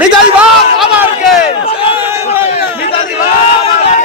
মিতালি বাগ আমারকে, মিতালি বাগ আমারকে।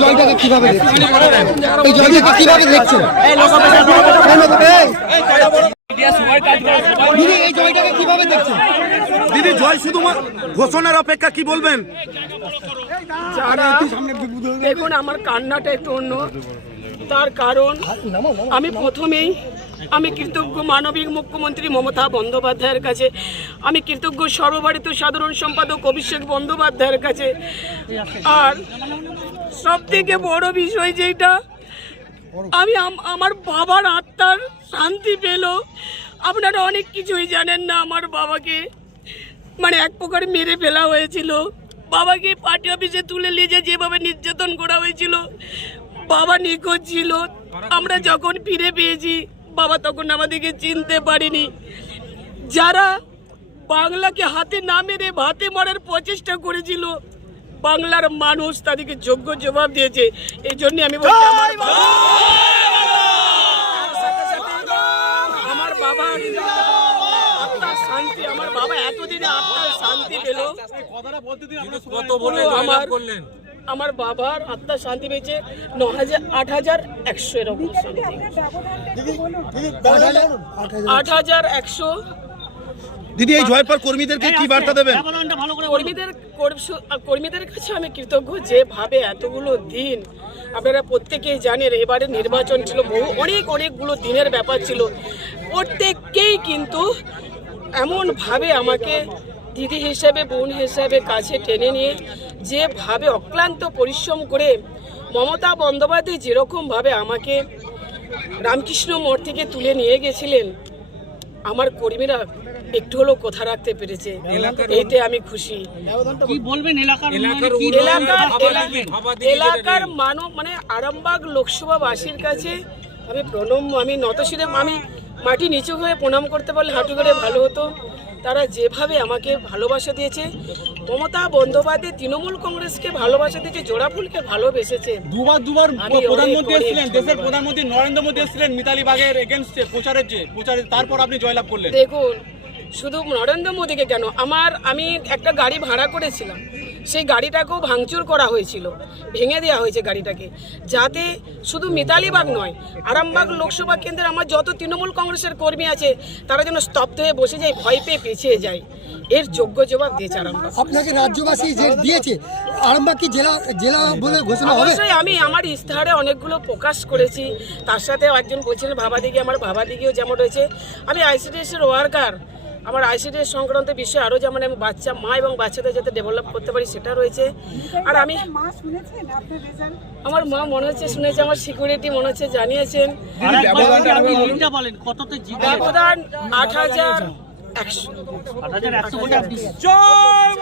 জয়টাকে কিভাবে দেখছেন? এই জয়টাকে কিভাবে দেখছেন? এই জয়টাকে কিভাবে দেখছেন? দিদি জয় শুধু ঘোষণার অপেক্ষা, কি বলবেন? দেখুন আমার কান্নাটা একটু অন্য, তার কারণ আমি প্রথমেই আমি কৃতজ্ঞ মানবিক মুখ্যমন্ত্রী মমতা বন্দ্যোপাধ্যায়ের কাছে, আমি কৃতজ্ঞ সর্বভারতীয় সাধারণ সম্পাদক অভিষেক বন্দ্যোপাধ্যায়ের কাছে। আর সব থেকে বড় বিষয় যেটা আমি আমার বাবার আত্মার শান্তি পেল। আপনারা অনেক কিছুই জানেন না, আমার বাবাকে মানে এক প্রকার মেরে ফেলা হয়েছিল, বাবাকে পার্টি অফিসে তুলে নিয়ে যেভাবে নির্যাতন করা হয়েছিল, বাবা নিখোঁজ ছিল। আমরা যখন ফিরে পেয়েছি বাবা তখন আমাদেরকে চিনতে পারিনি। যারা বাংলাকে হাতে না মেরে ভাতে মারার প্রচেষ্টা করেছিল, বাংলার মানুষ তাদেরকে যোগ্য জবাব দিয়েছে। এই জন্য আমি বলছি আমার বাবা আত্মার শান্তি, আমার বাবা এতদিনে আত্মার শান্তি পেল। আমার বাবার আত্মার শান্তি পেয়েছে 8,100 এরকম 8,100। দিদি এই জয়ের পর কর্মীদেরকে কি বার্তা দেবেন? কর্মীদের কাছে আমি কৃতজ্ঞ, যেভাবে এতগুলো দিন আপনারা প্রত্যেকেই জানেন এবারে নির্বাচন ছিল, অনেকগুলো দিনের ব্যাপার ছিল, প্রত্যেককেই কিন্তু এমনভাবে আমাকে দিদি হিসেবে বোন হিসেবে কাছে টেনে নিয়ে যেভাবে অক্লান্ত পরিশ্রম করে মমতা বন্দ্যোপাধ্যায় যেরকমভাবে আমাকে রামকৃষ্ণ মোড় থেকে তুলে নিয়ে গেছিলেন, আমার কর্মীরা একটু হলেও কথা রাখতে পেরেছে, এইতে আমি খুশি। কি বলবেন এলাকার মানব মানে আরামবাগ লোকসভাবাসীর কাছে আমি আমি নতশিরে আমি মাটি নিচু হয়ে প্রণাম করতে পারলে হাঁটু করে ভালো হতো। তারা যেভাবে আমাকে ভালোবাসা দিয়েছে, মমতা বন্দ্যোপাধ্যায় তৃণমূল কংগ্রেসকে ভালোবাসা দিয়েছে, জোড়াফুলকে ভালোবেসেছে। দুবার প্রধানমন্ত্রী এসেছিলেন, দেশের প্রধানমন্ত্রী নরেন্দ্র মোদী এসেছিলেন মিতালি বাগের এগেইনস্টে প্রচারে, তারপর আপনি জয়লাভ করলেন। দেখুন শুধু নরেন্দ্র মোদীকে কেন, আমি একটা গাড়ি ভাড়া করেছিলাম, সেই গাড়িটাকেও ভাঙচুর করা হয়েছিল, ভেঙে দেওয়া হয়েছে গাড়িটাকে, যাতে শুধু মিতালি বাগ নয় আরামবাগ লোকসভা কেন্দ্রের আমার যত তৃণমূল কংগ্রেসের কর্মী আছে তারা যেন স্তব্ধ হয়ে বসে যায়, ভয় পেয়ে পিছিয়ে যায়। এর যোগ্য জবাব দিয়েছে আরামবাগ। আপনাকে রাজ্যবাসী যে দিয়েছে, আরামবাগ কি জেলা বলে ঘোষণা হবে? অবশ্যই আমি আমার ইস্তাহারে অনেকগুলো প্রকাশ করেছি, তার সাথে একজন বলছিলেন ভাবাদিঘি, আমার ভাবাদিঘিও যেমন রয়েছে। আমি আইসিডিএসের ওয়ার্কার, আমার আইসিডিএস সংক্রান্ত বিষয়ে আরও যেমন আমি মা এবং বাচ্চাদের যাতে ডেভেলপ করতে পারি সেটা রয়েছে। আর আমি আমার মা মনে হচ্ছে শুনেছে, আমার সিকিউরিটি মনে হচ্ছে জানিয়েছেন। ব্যবধান 8,100।